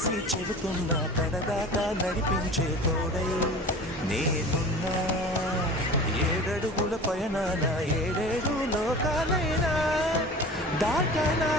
కలిసి చెబుతున్నా కడదాకా నడిపించే తోడై నేనున్నా. ఏడడుగుల పయనాన ఏడేడు లోకాలైనా దాటనా.